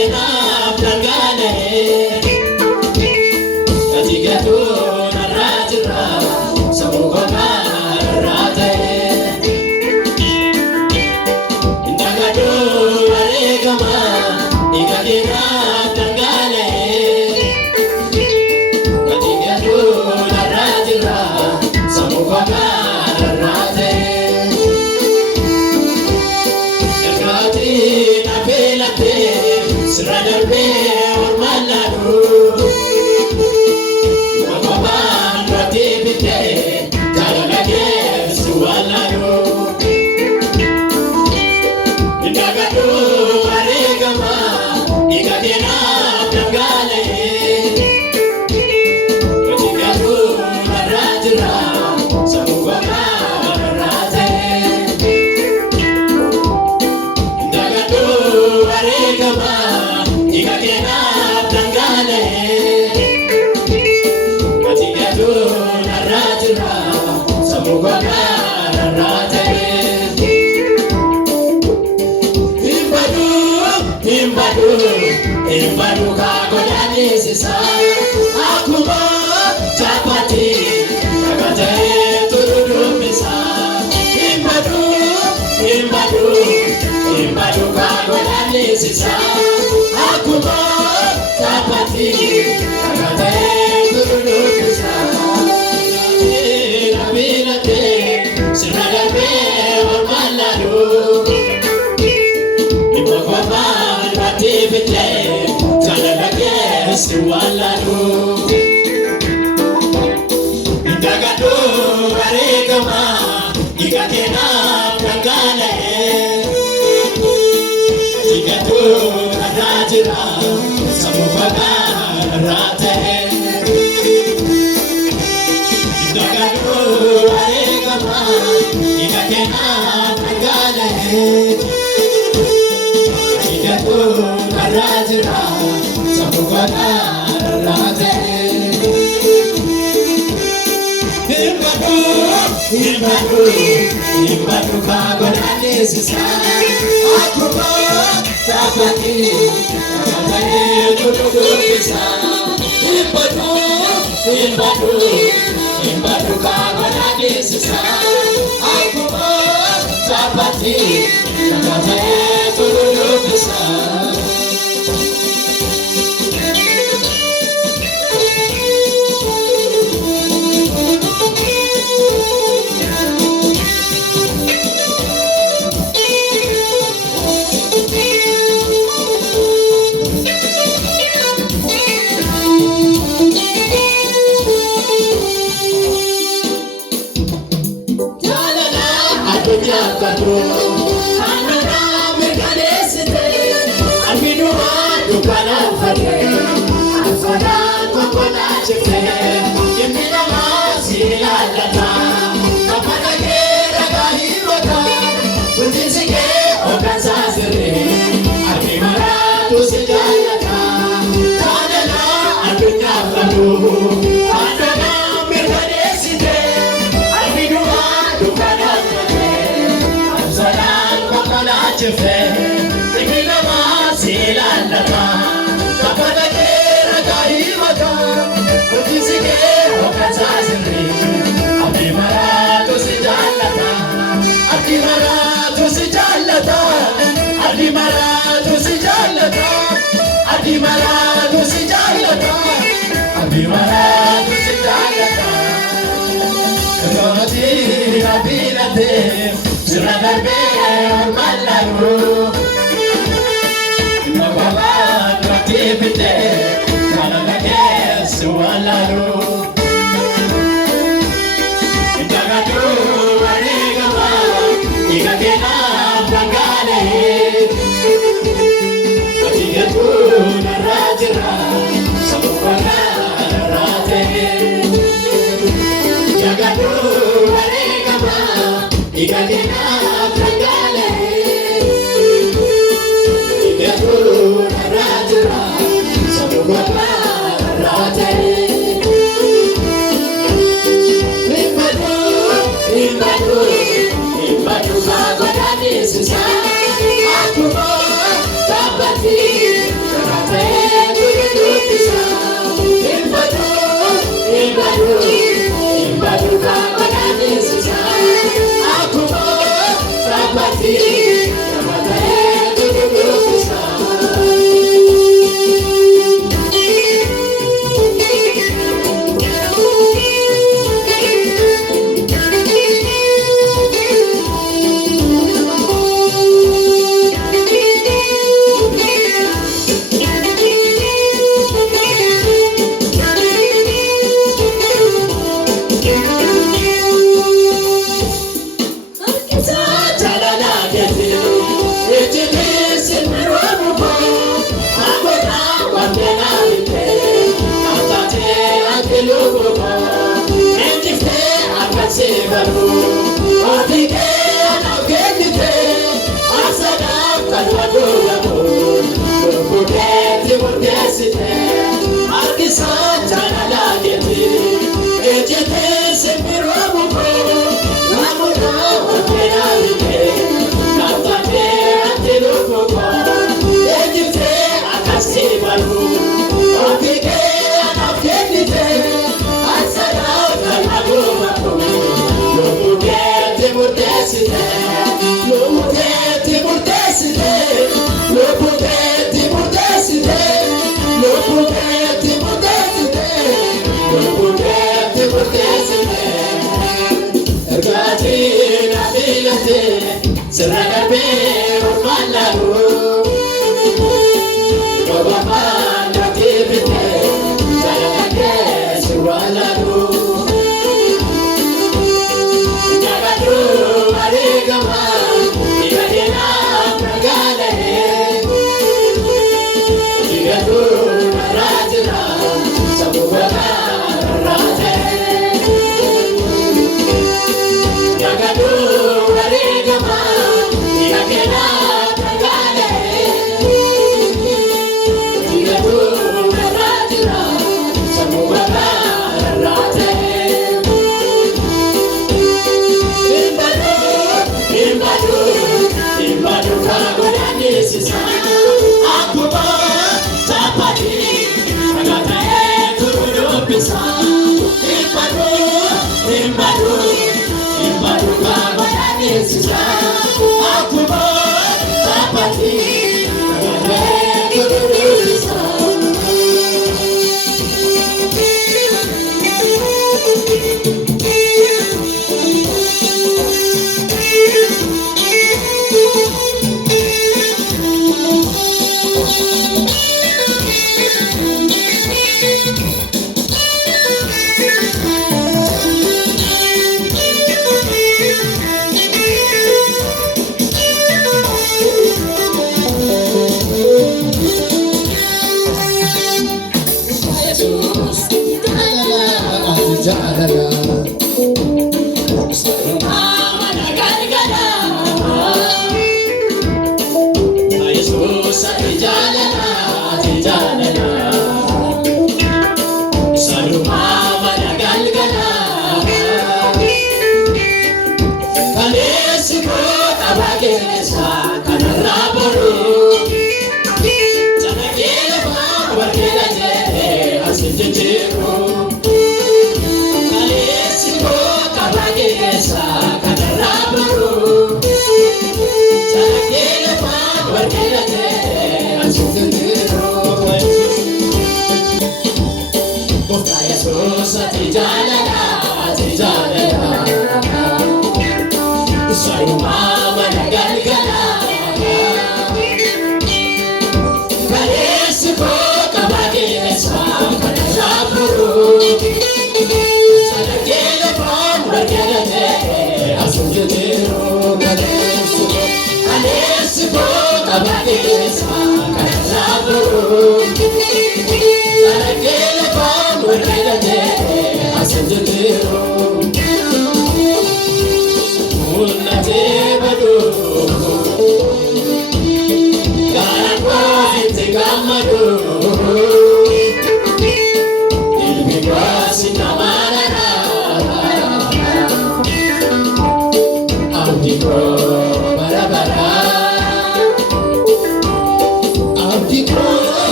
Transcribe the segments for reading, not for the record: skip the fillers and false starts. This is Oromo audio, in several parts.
ikakena blangane katigatu narajra samugona rate indagadu aregama ikakena blangane katigatu narajra samugona rate Sradarbe ormaladu Wamaman ratibite Kalalage suwaladu Indagadu aregama Ikakena blangale Katigadu narajra Samugana narate Indagadu aregama ikakena blangane katigadu narajra samugana narate imbadu kagodani sisa akubo chapati kagate turudumisa imbadu kagodani sisa akubo chapati kagate turudumisa rabilate siragabe ormaladu imagoman ratibite kalalage siwaladu indagadu aregama ikakena blangane katigadu narajra samugana narate indagadu aregama ikakena blangane katigadu narajra samugana narate imbadu kagodani sisa akubo chapati kagate turudumisa imbadu kagodani sisa akubo chapati kagate turudumisa Kadro anana megalesite amiduma dukana fate afana kokona chefe yemina masila lata kapana gera gahibata kunjisike okansa sere akimara tusijalata tanala adunya kadro anana megalesite amiduma dukana chefe ikina masila lata kapana gera gahibata kunjisike okansa sere akimara tusijalata akimara tusijalata akimara tusijalata akimara tusijalata akimara tusijalata kadoti rabilate siradarbe ormaladu imagoman ratibite kalalage suwaladu indagadu aregama ikakena blangane katigadu narajra samugana narate indagadu aregama ikakena blangane katigadu narajra samugana narate imbadu kagodani sisa akubo chapati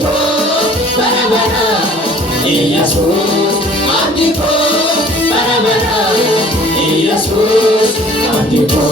Amdiko barabara Yesus Amdiko barabara Yesus Amdiko